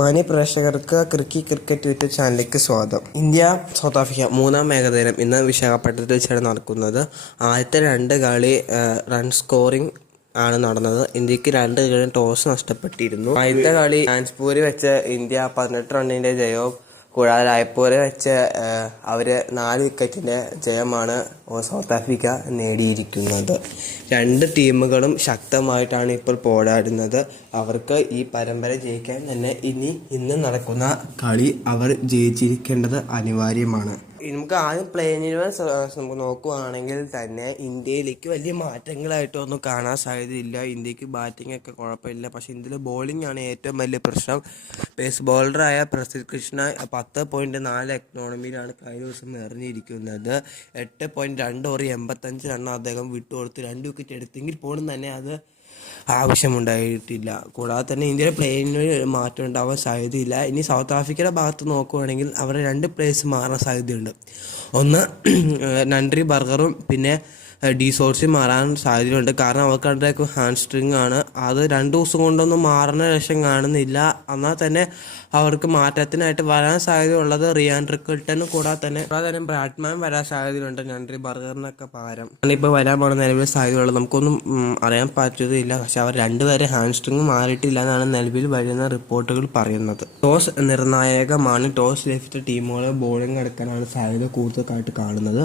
മാന്യ പ്രേക്ഷകർക്ക് cricket YouTube ചാനലിലേക്ക് സ്വാഗതം. ഇന്ത്യ സൗത്ത് ആഫ്രിക്ക മൂന്നാം ഏകദിനം ഇന്ന് വിശാഖപട്ടണത്തിൽ വെച്ചാണ് നടക്കുന്നത്. ആദ്യത്തെ 2 കളി റൺ സ്കോറിംഗ് ആണ് നടന്നത്. ഇന്ത്യക്ക് 2 കളി ടോസ് നഷ്ടപ്പെട്ടിരുന്നു. ആദ്യത്തെ കളി ജാൻസ്പൂരിൽ വെച്ച് ഇന്ത്യ 18 റണ്ണിൻ്റെ ജയവും കൂടാതെ രായ്പൂരിൽ വെച്ച് അവർ 4 വിക്കറ്റിൻ്റെ ജയമാണ് സൗത്ത് ആഫ്രിക്ക നേടിയിരിക്കുന്നത്. 2 ടീമുകളും ശക്തമായിട്ടാണ് ഇപ്പോൾ പോരാടുന്നത്. അവർക്ക് ഈ പരമ്പര ജയിക്കാൻ തന്നെ ഇന്ന് നടക്കുന്ന കളി അവർ ജയിച്ചിരിക്കേണ്ടത് അനിവാര്യമാണ്. നമുക്ക് ആദ്യം പ്ലേയിങ് നമുക്ക് നോക്കുകയാണെങ്കിൽ തന്നെ ഇന്ത്യയിലേക്ക് വലിയ മാറ്റങ്ങളായിട്ടൊന്നും കാണാൻ സാധ്യതയില്ല. ഇന്ത്യക്ക് ബാറ്റിംഗ് ഒക്കെ കുഴപ്പമില്ല. പക്ഷേ ഇന്ത്യയിലെ ബോളിംഗ് ആണ് ഏറ്റവും വലിയ പ്രശ്നം. പേസ് ബോളറായ പ്രസിദ്ധ് കൃഷ്ണ 10.4 എക്കണോമിയിലാണ് കഴിഞ്ഞ ദിവസം എറിഞ്ഞിരിക്കുന്നത്. 8.2 ഓവർ 85 റൺ അദ്ദേഹം വിട്ടുകൊടുത്ത് 2 വിക്കറ്റ് എടുത്തെങ്കിൽ പോലും തന്നെ അത് ആവശ്യമുണ്ടായിട്ടില്ല. കൂടാതെ തന്നെ ഇന്ത്യയുടെ പ്ലേയിങ്ങിന് മാറ്റം ഉണ്ടാവാൻ സാധ്യതയില്ല. ഇനി സൗത്ത് ആഫ്രിക്കയുടെ ഭാഗത്ത് നോക്കുകയാണെങ്കിൽ അവരുടെ 2 പ്ലേയേഴ്സ് മാറാൻ സാധ്യതയുണ്ട്. ഒന്ന് നൻട്രി ബർഗറും പിന്നെ ഡി സോൾസും മാറാൻ സാധ്യതയുണ്ട്. കാരണം അവർക്ക് രണ്ടേക്കും ഹാൻസ്ട്രിങ് ആണ്. അത് 2 ദിവസം കൊണ്ടൊന്നും മാറുന്ന ലക്ഷ്യം കാണുന്നില്ല. എന്നാൽ തന്നെ അവർക്ക് മാറ്റത്തിനായിട്ട് വരാൻ സാധ്യതയുള്ളത് റിയാൻ റിക്കിൾട്ടനും കൂടാതെ തന്നെ ബ്രാഡ്മാൻ വരാൻ സാധ്യതയുണ്ട്. നൻട്രി ബർഗറിനൊക്കെ പകരം ഇപ്പോൾ വരാൻ പോകുന്ന നിലവിൽ സാധ്യതയുള്ളത് നമുക്കൊന്നും അറിയാൻ പറ്റുകയില്ല. പക്ഷെ അവർ 2 പേരെ ഹാൻസ്ട്രിങ് മാറിയിട്ടില്ല എന്നാണ് നിലവിൽ വരുന്ന റിപ്പോർട്ടുകൾ പറയുന്നത്. ടോസ് നിർണായകമാണ്. ടോസ് ലഭിച്ച ടീമുകളെ ബോളിംഗ് എടുക്കാനാണ് സാധ്യത കൂടുതലായിട്ട് കാണുന്നത്.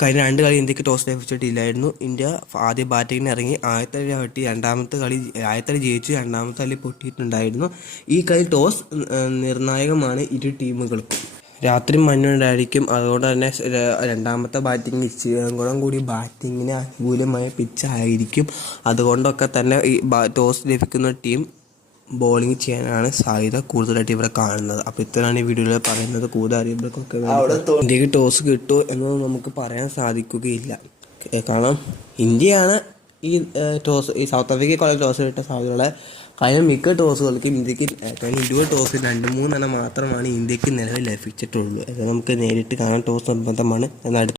കഴിഞ്ഞ 2 കളി ഇന്ത്യക്ക് ടോസ് ലഭിച്ചിട്ടില്ലായിരുന്നു. ഇന്ത്യ ആദ്യ ബാറ്റിങ്ങിന് ഇറങ്ങി ആദ്യത്തെ കളി വെട്ടി ആദ്യത്തെ കളി ജയിച്ചു, രണ്ടാമത്തെ കളി പൊട്ടിയിട്ടുണ്ടായിരുന്നു. ഈ കളി ടോസ് നിർണായകമാണ് ഇരു ടീമുകൾക്കും. രാത്രി മഞ്ഞുണ്ടായിരിക്കും. അതുകൊണ്ട് തന്നെ രണ്ടാമത്തെ ബാറ്റിംഗ് ഇച്ചിരി കൂടി ബാറ്റിങ്ങിന് അനുകൂലമായ പിച്ചായിരിക്കും. അതുകൊണ്ടൊക്കെ തന്നെ ഈ ടോസ് ലഭിക്കുന്ന ടീം ബോളിംഗ് ചെയ്യാനാണ് സാധ്യത കൂടുതലായിട്ട് ഇവിടെ കാണുന്നത്. അപ്പോൾ ഇത്രയാണ് ഈ വീഡിയോയിൽ പറയുന്നത്. കൂടുതൽ അറിയുമ്പോഴൊക്കെ ഇന്ത്യക്ക് ടോസ് കിട്ടുമോ എന്നൊന്നും നമുക്ക് പറയാൻ സാധിക്കുകയില്ല. കാരണം ഇന്ത്യയാണ് ഈ സൗത്ത് ആഫ്രിക്കയ്ക്കുള്ള ടോസ് കിട്ടാൻ സാധ്യതയുള്ള കഴിഞ്ഞ മിക്ക ടോസുകൾക്കും ഇന്ത്യക്ക് കഴിഞ്ഞ 20 ടോസ് 2-3 എണ്ണം മാത്രമാണ് ഇന്ത്യക്ക് നിലവിൽ ലഭിച്ചിട്ടുള്ളൂ. അത് നമുക്ക് നേരിട്ട് കാണാൻ ടോസ് നിർബന്ധമാണ്. എന്നാൽ